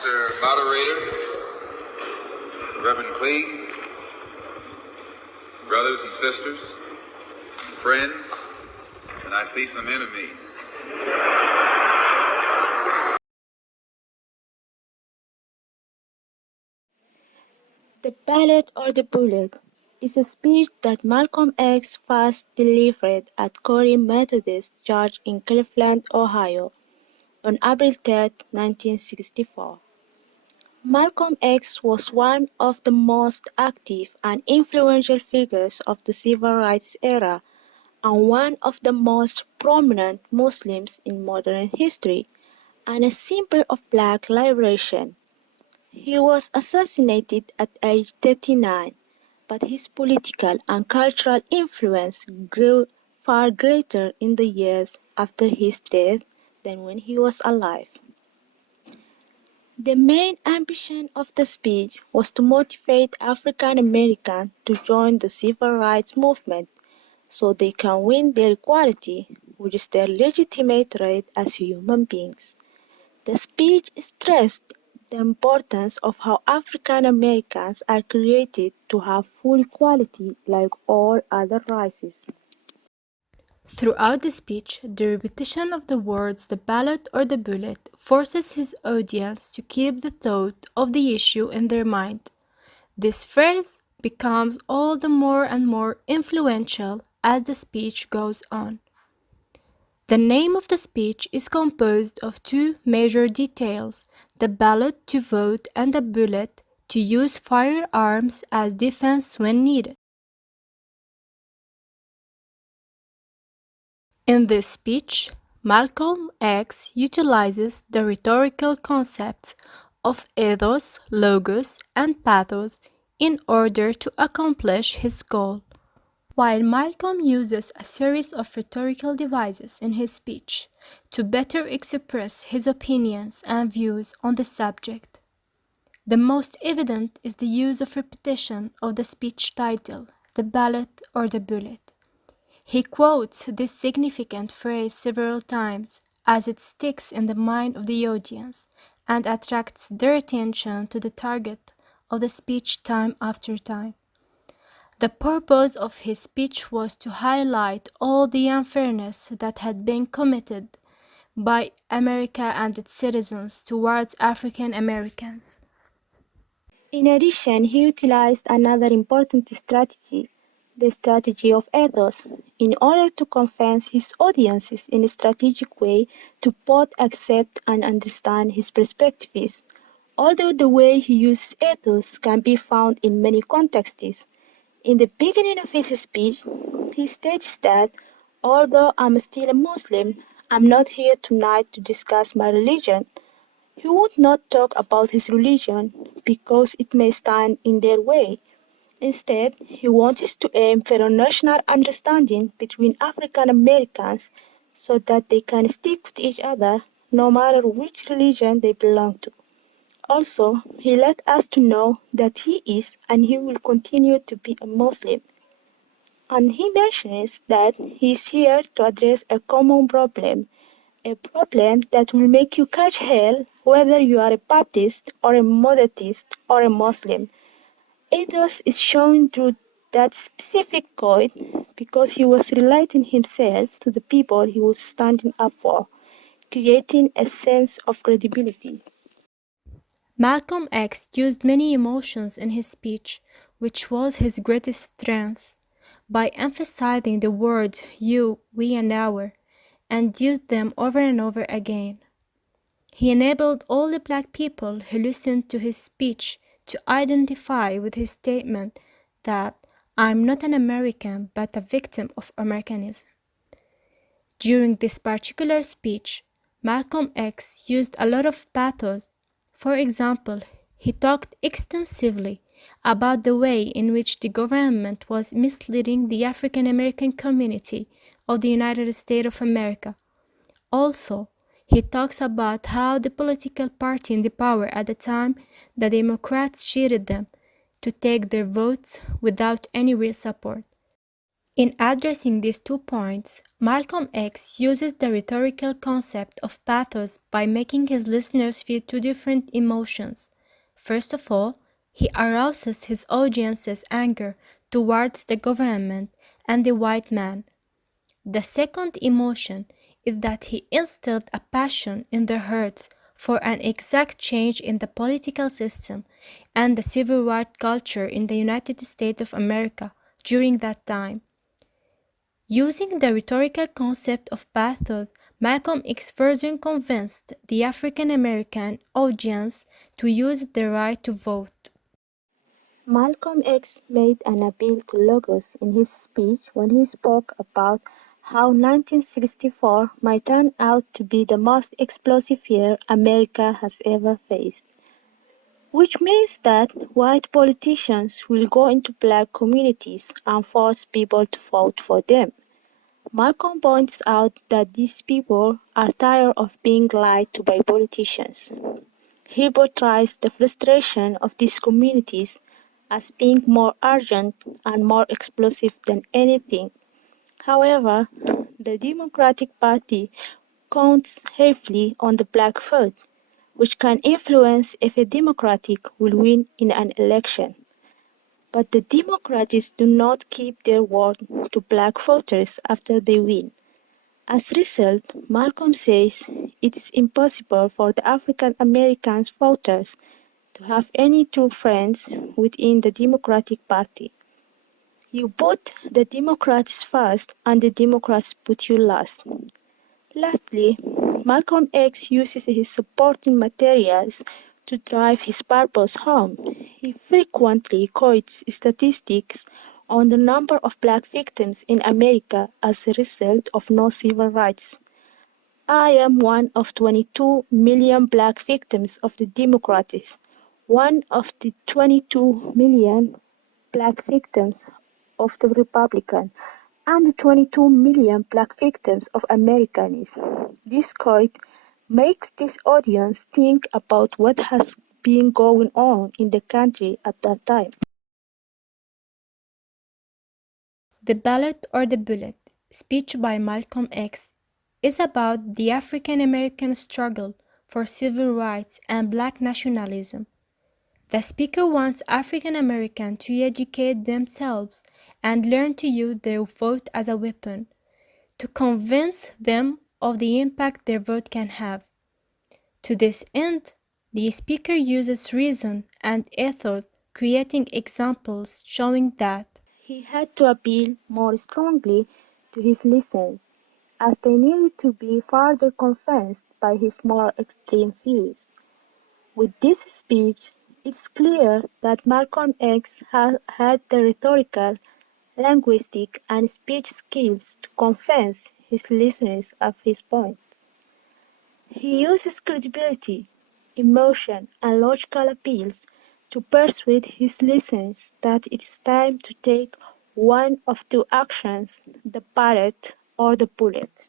Mr. Moderator, Reverend Clee, brothers and sisters, friends, and I see some enemies. The ballot or the bullet is a speech that Malcolm X first delivered at Corey Methodist Church in Cleveland, Ohio, on April 3, 1964. Malcolm X was one of the most active and influential figures of the civil rights era and one of the most prominent Muslims in modern history, and a symbol of black liberation. He was assassinated at age 39, but his political and cultural influence grew far greater in the years after his death than when he was alive. The main ambition of the speech was to motivate African Americans to join the civil rights movement so they can win their equality, which is their legitimate right as human beings. The speech stressed the importance of how African Americans are created to have full equality like all other races. Throughout the speech, the repetition of the words "the ballot" or "the bullet" forces his audience to keep the thought of the issue in their mind. This phrase becomes all the more and more influential as the speech goes on. The name of the speech is composed of two major details: the ballot to vote and the bullet to use firearms as defense when needed. In this speech, Malcolm X utilizes the rhetorical concepts of ethos, logos, and pathos in order to accomplish his goal. While Malcolm uses a series of rhetorical devices in his speech to better express his opinions and views on the subject, the most evident is the use of repetition of the speech title, "the ballot" or "the bullet." He quotes this significant phrase several times as it sticks in the mind of the audience and attracts their attention to the target of the speech time after time. The purpose of his speech was to highlight all the unfairness that had been committed by America and its citizens towards African Americans. In addition, he utilized another important strategy, the strategy of ethos, in order to convince his audiences in a strategic way to both accept and understand his perspectives. Although the way he uses ethos can be found in many contexts, in the beginning of his speech, he states that, although I'm still a Muslim, I'm not here tonight to discuss my religion. He would not talk about his religion because it may stand in their way. Instead, he wants to aim for a national understanding between African Americans so that they can stick with each other no matter which religion they belong to. Also, he let us to know that he is and he will continue to be a Muslim. And he mentions that he is here to address a common problem, a problem that will make you catch hell whether you are a Baptist or a Methodist or a Muslim. Ethos is shown through that specific quote because he was relating himself to the people he was standing up for, creating a sense of credibility. Malcolm X used many emotions in his speech, which was his greatest strength, by emphasizing the words "you," "we," and "our," and used them over and over again. He enabled all the black people who listened to his speech to identify with his statement that "I'm not an American but a victim of Americanism." During this particular speech, Malcolm X used a lot of pathos. For example, he talked extensively about the way in which the government was misleading the African American community of the United States of America. Also, he talks about how the political party in the power at the time, the Democrats, cheated them to take their votes without any real support. In addressing these 2 points, Malcolm X uses the rhetorical concept of pathos by making his listeners feel 2 different emotions. First of all, he arouses his audience's anger towards the government and the white man. The second emotion is that he instilled a passion in their hearts for an exact change in the political system and the civil rights culture in the United States of America during that time. Using the rhetorical concept of pathos, Malcolm X further convinced the African American audience to use their right to vote. Malcolm X made an appeal to logos in his speech when he spoke about how 1964 might turn out to be the most explosive year America has ever faced, which means that white politicians will go into black communities and force people to vote for them. Malcolm points out that these people are tired of being lied to by politicians. He portrays the frustration of these communities as being more urgent and more explosive than anything. However, the Democratic Party counts heavily on the black vote, which can influence if a Democratic will win in an election. But the Democrats do not keep their word to black voters after they win. As a result, Malcolm says it is impossible for the African American voters to have any true friends within the Democratic Party. You put the Democrats first and the Democrats put you last. Lastly, Malcolm X uses his supporting materials to drive his purpose home. He frequently quotes statistics on the number of black victims in America as a result of no civil rights. I am one of 22 million black victims of the Democrats, one of the 22 million black victims of the Republican, and the 22 million black victims of Americanism. This quote makes this audience think about what has been going on in the country at that time. The Ballot or the Bullet, speech by Malcolm X, is about the African American struggle for civil rights and black nationalism. The speaker wants African Americans to educate themselves and learn to use their vote as a weapon, to convince them of the impact their vote can have. To this end, the speaker uses reason and ethos, creating examples showing that He had to appeal more strongly to his listeners, as they needed to be further convinced by his more extreme views. With this speech, it's clear that Malcolm X had the rhetorical, linguistic, and speech skills to convince his listeners of his point. He uses credibility, emotion, and logical appeals to persuade his listeners that it is time to take one of two actions, the ballot or the bullet.